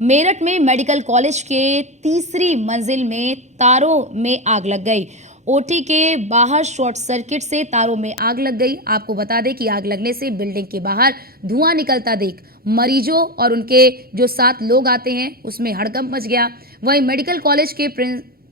मेरठ में medical college के तीसरी मंजिल में तारों में आग लग गई। ओटी के बाहर शॉर्ट सर्किट से तारों में आग लग गई। आपको बता दें कि आग लगने से बिल्डिंग के बाहर धुआं निकलता देख मरीजों और उनके जो 7 लोग आते हैं उसमें हड़कंप मच गया। वहीं मेडिकल कॉलेज के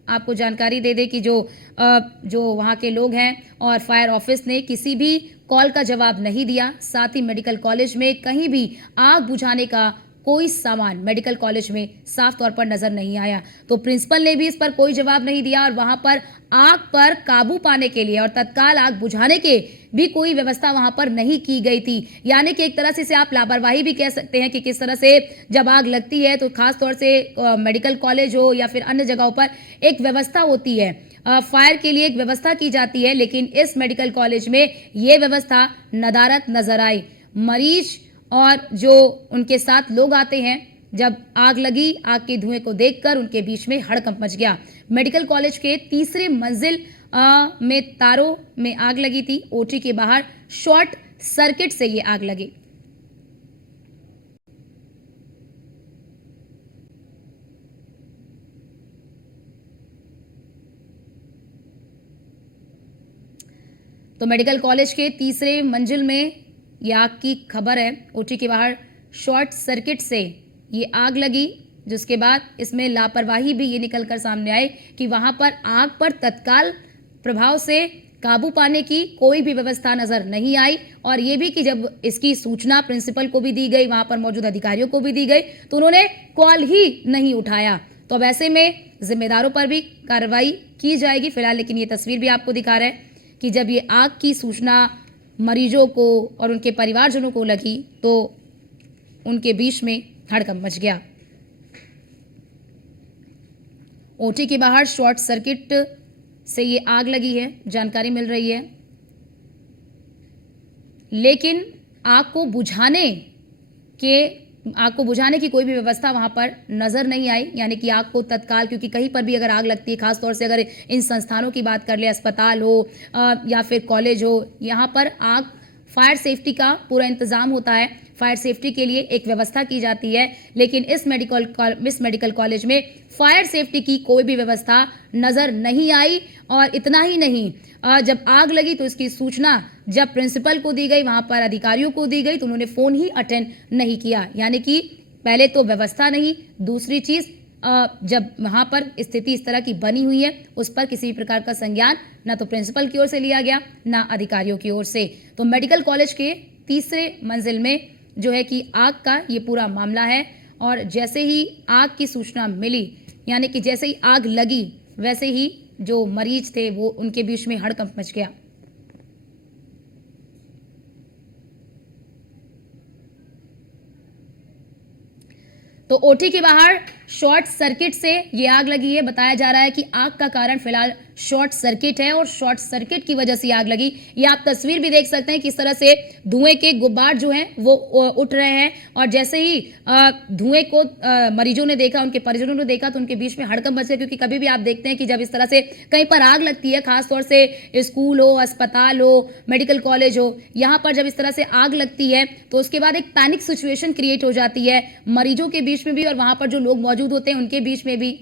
आपको जानकारी दे दें कि जो वहाँ के लोग हैं और फायर ऑफिस ने किसी भी कॉल का जवाब नहीं दिया। साथ ही मेडिकल कॉलेज में कहीं भी आग बुझाने का कोई सामान मेडिकल कॉलेज में साफ तौर पर नजर नहीं आया। तो प्रिंसिपल ने भी इस पर कोई जवाब नहीं दिया और वहां पर आग पर काबू पाने के लिए और तत्काल आग बुझाने के भी कोई व्यवस्था वहां पर नहीं की गई थी। यानी कि एक तरह से इसे आप लापरवाही भी कह सकते हैं कि किस तरह से जब आग लगती है तो खास तौर से मेडिकल कॉलेज हो या फिर अन्य जगहों पर एक व्यवस्था होती है, फायर के लिए एक व्यवस्था की जाती है, लेकिन इस मेडिकल कॉलेज में ये व्यवस्था नदारद नजर आई। मरीज और जो उनके साथ लोग आते हैं, जब आग लगी, आग के धुएं को देखकर उनके बीच में हड़कंप मच गया। मेडिकल कॉलेज के तीसरे मंजिल में तारों में आग लगी थी। ओटी के बाहर शॉर्ट सर्किट से ये आग लगी। तो मेडिकल कॉलेज के तीसरे मंजिल में ये आग की खबर है। ओटी के बाहर शॉर्ट सर्किट से ये आग लगी, जिसके बाद इसमें लापरवाही भी ये निकलकर सामने आई कि वहां पर आग पर तत्काल प्रभाव से काबू पाने की कोई भी व्यवस्था नजर नहीं आई। और ये भी कि जब इसकी सूचना प्रिंसिपल को भी दी गई, वहां पर मौजूद अधिकारियों को भी दी गई, तो उन्होंने कॉल ही नहीं उठाया। तो अब ऐसे में जिम्मेदारों पर भी कार्रवाई की जाएगी फिलहाल। लेकिन ये तस्वीर भी आपको दिखा रहा है कि जब ये आग की सूचना मरीजों को और उनके परिवारजनों को लगी तो उनके बीच में हड़कंप मच गया। ओटी के बाहर शॉर्ट सर्किट से ये आग लगी है, जानकारी मिल रही है, लेकिन आग को बुझाने की कोई भी व्यवस्था वहां पर नजर नहीं आई। यानी कि आग को तत्काल, क्योंकि कहीं पर भी अगर आग लगती है, खासतौर से अगर इन संस्थानों की बात कर ले, अस्पताल हो या फिर कॉलेज हो, यहाँ पर आग फायर सेफ्टी का पूरा इंतजाम होता है, फायर सेफ्टी के लिए एक व्यवस्था की जाती है। लेकिन इस मेडिकल कॉलेज में फायर सेफ्टी की कोई भी व्यवस्था नजर नहीं आई। और इतना ही नहीं, जब आग लगी तो इसकी सूचना जब प्रिंसिपल को दी गई, वहां पर अधिकारियों को दी गई, तो उन्होंने फोन ही अटेंड नहीं किया। यानी कि पहले तो व्यवस्था नहीं, दूसरी चीज जब वहां पर स्थिति इस तरह की बनी हुई है, उस पर किसी भी प्रकार का संज्ञान ना तो प्रिंसिपल की ओर से लिया गया, ना अधिकारियों की ओर से। तो मेडिकल कॉलेज के तीसरे मंजिल में जो है कि आग का ये पूरा मामला है। और जैसे ही आग की सूचना मिली, यानी कि जैसे ही आग लगी, वैसे ही जो मरीज थे वो उनके बीच में हड़कंप मच गया। तो ओटी के बाहर शॉर्ट सर्किट से ये आग लगी है। बताया जा रहा है कि आग का कारण फिलहाल शॉर्ट सर्किट है और शॉर्ट सर्किट की वजह से आग लगी। ये आप तस्वीर भी देख सकते हैं किस तरह से धुएं के गुब्बार जो हैं वो उठ रहे हैं। और जैसे ही धुएं को मरीजों ने देखा, उनके परिजनों ने देखा, तो उनके बीच में हड़कंप मच गया। क्योंकि कभी भी आप देखते हैं कि जब इस तरह से कहीं पर आग लगती है, खासतौर से स्कूल हो, अस्पताल हो, मेडिकल कॉलेज हो, यहाँ पर जब इस तरह से आग लगती है तो उसके बाद एक पैनिक सिचुएशन क्रिएट हो जाती है मरीजों के बीच में भी और वहां पर जो लोग मौजूद होते हैं उनके बीच में भी।